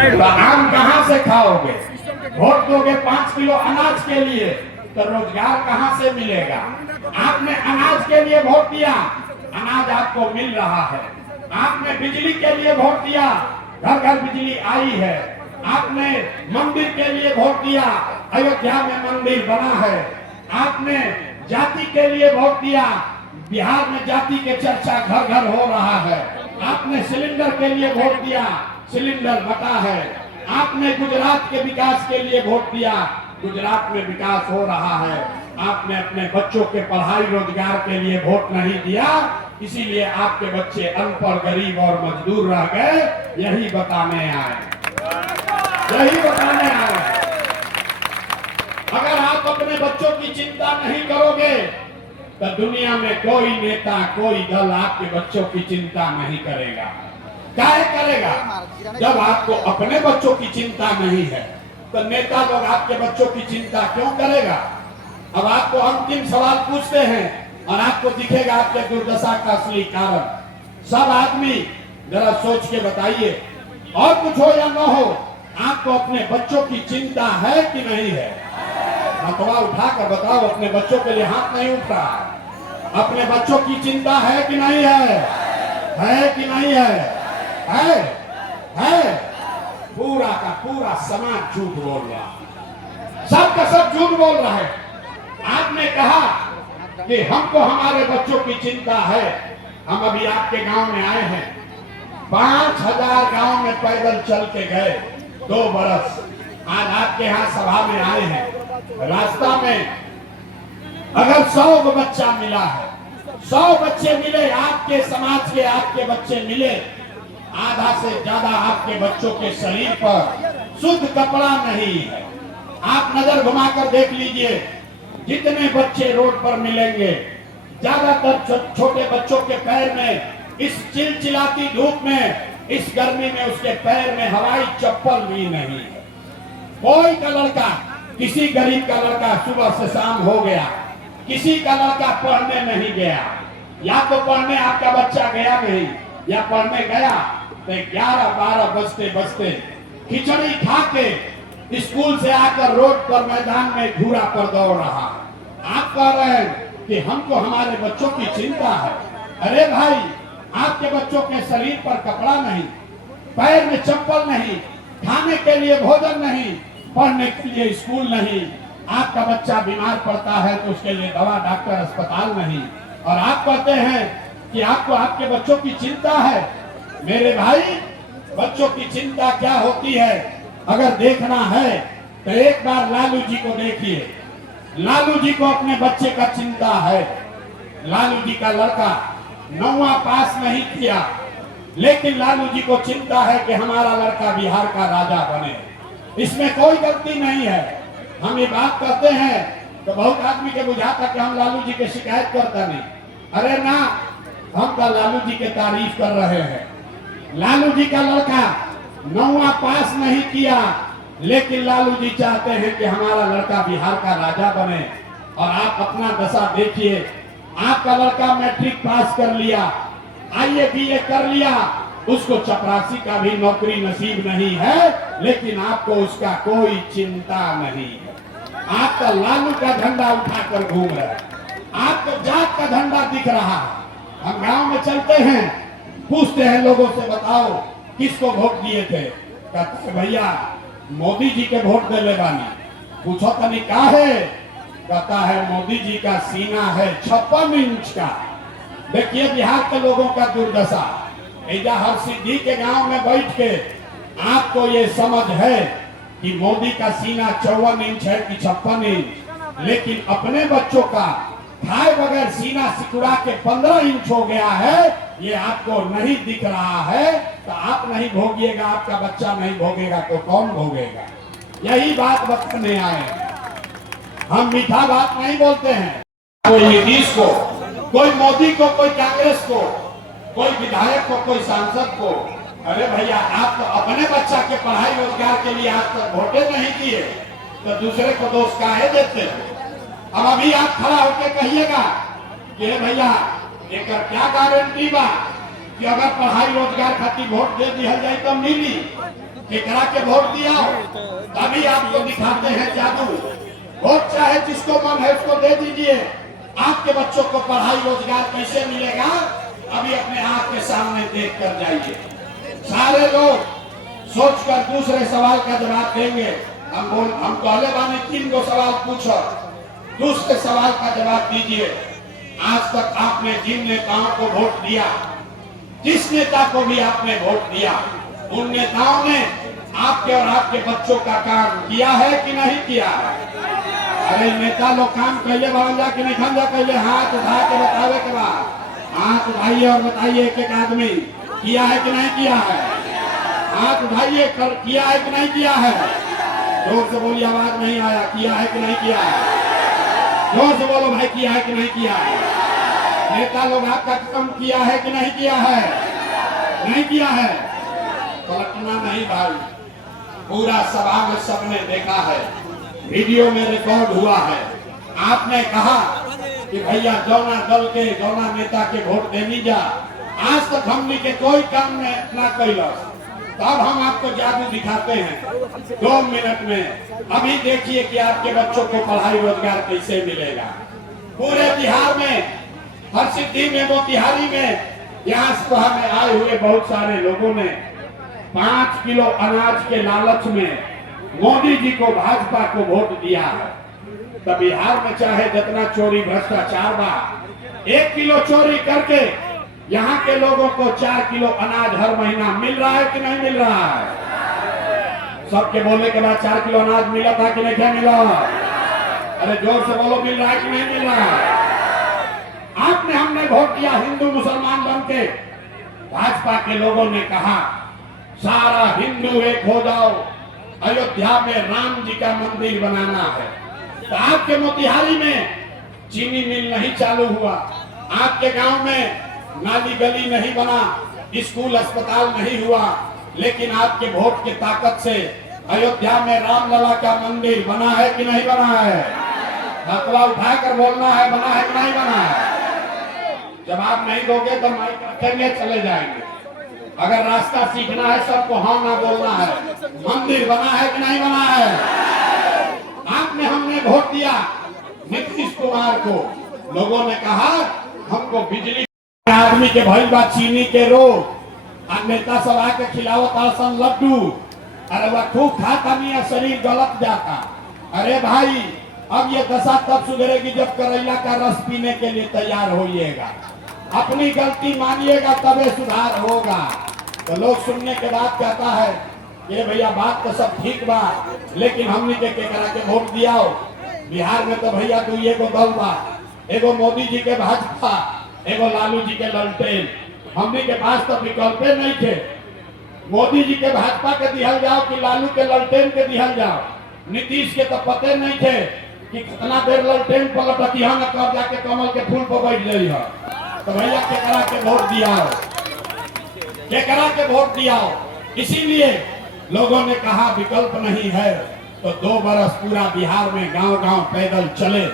तो आम कहाँ से खाओगे? वोट दोगे 5 किलो अनाज के लिए, तो रोजगार कहाँ से मिलेगा? आपने अनाज के लिए वोट दिया, अनाज आपको मिल रहा है। आपने बिजली के लिए वोट दिया, घर घर बिजली आई है। आपने मंदिर के लिए वोट दिया, अयोध्या में मंदिर बना है। आपने जाति के लिए वोट दिया, बिहार में जाति के चर्चा घर घर हो रहा है। आपने सिलेंडर के लिए वोट दिया, सिलेंडर बटा है। आपने गुजरात के विकास के लिए वोट दिया, गुजरात में विकास हो रहा है। आपने अपने बच्चों के पढ़ाई रोजगार के लिए वोट नहीं दिया, इसीलिए आपके बच्चे अनपढ़, गरीब और मजदूर रह गए। यही बताने आए, यही बताने आए। अगर आप अपने बच्चों की चिंता नहीं करोगे तो दुनिया में कोई नेता, कोई दल आपके बच्चों की चिंता नहीं करेगा। काहे करेगा? जब आपको अपने बच्चों की चिंता नहीं है तो नेता लोग आपके बच्चों की चिंता क्यों करेगा? अब आपको अंतिम सवाल पूछते हैं और आपको दिखेगा आपके दुर्दशा का असली कारण। सब आदमी जरा सोच के बताइए, और कुछ हो या न हो, आपको अपने बच्चों की चिंता है कि नहीं है? हाथवा उठाकर बताओ, अपने बच्चों के लिए हाथ नहीं उठ रहा है। अपने बच्चों की चिंता है कि नहीं है? है कि नहीं है? है। पूरा का पूरा समाज झूठ बोल रहा है, सब का सब झूठ बोल रहा है। आपने कहा कि हमको हमारे बच्चों की चिंता है। हम अभी आपके गांव में आए हैं, 5000 गांव में पैदल चल के गए 2 बरस। आज आपके यहाँ सभा में आए हैं। रास्ता में अगर 100 बच्चा मिला है, 100 बच्चे मिले, आपके समाज के आपके बच्चे मिले, आधा से ज्यादा आपके बच्चों के शरीर पर शुद्ध कपड़ा नहीं है। आप नजर घुमाकर देख लीजिए, जितने बच्चे रोड पर मिलेंगे, ज्यादातर छोटे बच्चों के पैर में इस चिलचिलाती धूप में, इस गर्मी में उसके पैर में हवाई चप्पल भी नहीं है। कोई का लड़का, किसी गरीब का लड़का सुबह से शाम हो गया, किसी का लड़का पढ़ने नहीं गया। या तो पढ़ने आपका बच्चा गया नहीं, या पढ़ने गया तो 11-12 बजते बजते खिचड़ी खा के स्कूल से आकर रोड पर मैदान में घूरा पर दौड़ रहा। आप कह रहे हैं कि हमको हमारे बच्चों की चिंता है। अरे भाई, आपके बच्चों के शरीर पर कपड़ा नहीं, पैर में चप्पल नहीं, खाने के लिए भोजन नहीं, पढ़ने के लिए स्कूल नहीं। आपका बच्चा बीमार पड़ता है तो उसके लिए दवा, डॉक्टर, अस्पताल नहीं, और आप कहते हैं कि आपको आपके बच्चों की चिंता है। मेरे भाई, बच्चों की चिंता क्या होती है अगर देखना है तो एक बार लालू जी को देखिए। लालू जी को अपने बच्चे का चिंता है। लालू जी का लड़का 9वां पास नहीं किया, लेकिन लालू जी को चिंता है कि हमारा लड़का बिहार का राजा बने। इसमें कोई गलती नहीं है। हम ये बात करते हैं तो बहुत आदमी के बुझाता कि हम लालू जी की शिकायत करता नहीं। अरे ना, हम तो लालू जी के तारीफ कर रहे हैं। लालू जी का लड़का 9वां पास नहीं किया, लेकिन लालू जी चाहते हैं कि हमारा लड़का बिहार का राजा बने। और आप अपना दशा देखिए, आपका लड़का मैट्रिक पास कर लिया, IAS BA कर लिया, उसको चपरासी का भी नौकरी नसीब नहीं है, लेकिन आपको उसका कोई चिंता नहीं है। आप तो लालू का झंडा उठाकर घूम रहे हैं, आपको जात का झंडा दिख रहा है। हम गांव में चलते हैं, पूछते हैं लोगों से, बताओ किसको वोट दिए थे? कहते हैं भैया मोदी जी के वोट दे ले बानी। पूछो तनी का है? कहता है मोदी जी का सीना है 56 इंच का। देखिए बिहार के लोगों का दुर्दशा। ऐजा हर सिद्धि के गांव में बैठ के आपको ये समझ है कि मोदी का सीना 54 इंच है कि 56 इंच, लेकिन अपने बच्चों का खाए बगैर सीना सिकुड़ा के 15 इंच हो गया है, ये आपको नहीं दिख रहा है। तो आप नहीं भोगिएगा, आपका बच्चा नहीं भोगेगा तो कौन भोगेगा? यही बात बताने आए। हम मीठा बात नहीं बोलते हैं। कोई नीतीश को, कोई मोदी को, कोई कांग्रेस को, कोई विधायक को, कोई सांसद को। अरे भैया, आप तो अपने बच्चा के पढ़ाई रोजगार के लिए आप तक वोटे नहीं दिए, तो दूसरे को दोष काहे देते हैं? अब अभी आप खड़ा होकर कहिएगा कि भैया एक क्या गारंटी बा कि अगर पढ़ाई रोजगार खातिर वोट दे दिया जाए तो मिली? केकरा के वोट दिया, तभी आपको दिखाते हैं जादू। वोट चाहे जिसको मन है उसको दे दीजिए। आपके बच्चों को पढ़ाई रोजगार कैसे मिलेगा, अभी अपने आप के सामने देख कर जाइए। सारे लोग सोचकर दूसरे सवाल का जवाब देंगे। हम पहले बाने 3 गो सवाल पूछो, दूसरे सवाल का जवाब दीजिए। आज तक आपने जिन नेताओं को वोट दिया, जिस नेता को भी आपने वोट दिया, उन नेताओं ने आपके और आपके बच्चों का काम किया है कि नहीं किया है? अरे नेता लोग काम कैले बन जा कि नहीं खन जा कैले, हाथ उठा के बतावे के बाद हाथ उठाइए और बताइए एक एक आदमी किया है कि नहीं किया है। हाथ उठाइए, किया है कि नहीं किया है। जोर से बोलिए, आवाज नहीं आया। किया है कि नहीं किया है? जोर से बोलो भाई, किया है कि नहीं किया है? नेता लोग आपका काम किया है कि नहीं किया है? नहीं किया है। पलटना नहीं भाई, पूरा सभा में सबने देखा है, वीडियो में रिकॉर्ड हुआ है। आपने कहा कि भैया जौना दल के जौना नेता के वोट देनी जा, आज तक हमने के कोई काम में ना कैलस। तब हम आपको जादू दिखाते हैं 2 मिनट में। अभी देखिए कि आपके बच्चों को पढ़ाई रोजगार कैसे मिलेगा। पूरे बिहार में, हर सिद्धि में, मोतिहारी में, यहाँ सभा में आए हुए बहुत सारे लोगों ने 5 किलो अनाज के लालच में मोदी जी को, भाजपा को वोट दिया है। तो बिहार में चाहे जितना चोरी भ्रष्टाचार बा, 1 किलो चोरी करके यहाँ के लोगों को 4 किलो अनाज हर महीना मिल रहा है कि नहीं मिल रहा है? सबके बोलने के बाद 4 किलो अनाज मिला था कि नहीं क्या मिला? अरे जोर से बोलो, मिल रहा है कि नहीं मिल रहा है? आपने, हमने वोट दिया हिंदू मुसलमान बन के। भाजपा के लोगों ने कहा सारा हिंदू एक हो जाओ, अयोध्या में राम जी का मंदिर बनाना है। तो आपके मोतिहारी में चीनी मिल नहीं चालू हुआ, आपके गांव में नाली गली नहीं बना, स्कूल अस्पताल नहीं हुआ, लेकिन आपके वोट की ताकत से अयोध्या में रामलला का मंदिर बना है कि नहीं बना है? हथवा उठाकर बोलना है, बना है कि नहीं बना है? जवाब नहीं दोगे तो माइक रखेंगे, चले जाएंगे। अगर रास्ता सीखना है सबको हाँ ना बोलना है। मंदिर बना है कि नहीं बना है? आपने, हमने वोट दिया नीतीश कुमार को। लोगों ने कहा हमको बिजली, आदमी के भइल बा चीनी के रोग, नेता सब आके खिलावत आसन लड्डू, अरे वह खूब खाता नहीं, शरीर गलत जाता। अरे भाई, अब ये दशा तब सुधरेगी जब करेला का रस पीने के लिए तैयार होइएगा। अपनी गलती मानिएगा तबे सुधार होगा। तो लोग सुनने के बाद कहता है ये भैया बात तो सब ठीक बा, लेकिन हमने के करा के वोट दिया हो। बिहार में तो भैया तू एगो दल बा, एगो मोदी जी के भाजपा, एगो लालू जी के ललटेन। हमने के पास तो विकल्प नहीं थे। मोदी जी के भाजपा के दिहल जाओ कि लालू के ललटेन के दिहल जाओ। नीतीश के तो पते नहीं थे कि कितना देर ललटेन पलटती है, कब जाके कमल के फूल पर बैठ गई है। तो भैया केकरा के वोट दिया हो, केकरा के वोट दिया हो। इसीलिए लोगों ने कहा विकल्प नहीं है, तो 2 बरस पूरा बिहार में गांव गांव पैदल चले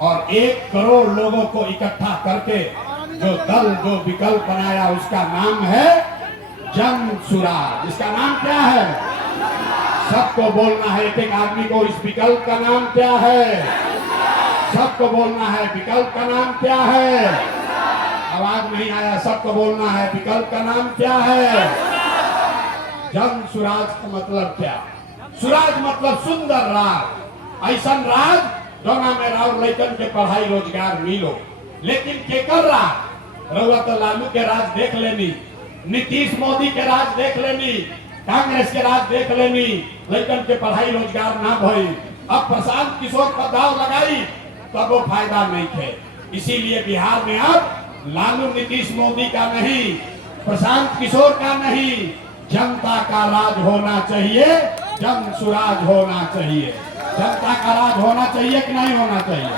और 1 करोड़ लोगों को इकट्ठा करके जो दल, जो विकल्प बनाया, उसका नाम है जन सुराज। इसका नाम क्या है? सबको बोलना है, एक एक आदमी को, इस विकल्प का नाम क्या है? सबको बोलना है विकल्प का नाम क्या है? आवाज नहीं आया, सबको बोलना है विकल्प का नाम क्या है? जन सुराज का मतलब क्या? सुराज मतलब सुंदर राज, ऐसा राज जोना में राव लैकन के पढ़ाई रोजगार मिलो। लेकिन केकर राज? रउआ तो लालू के राज देख लेनी, नीतीश मोदी के राज देख लेनी, कांग्रेस के राज देख लेनी, लैकन के पढ़ाई रोजगार ना भई। अब प्रशांत किशोर पर दाव लगाई तब वो फायदा नहीं थे। इसीलिए बिहार में अब लालू नीतीश मोदी का नहीं, प्रशांत किशोर का नहीं, जनता का राज होना चाहिए, जन सुराज होना चाहिए। जनता का राज होना चाहिए कि नहीं होना चाहिए?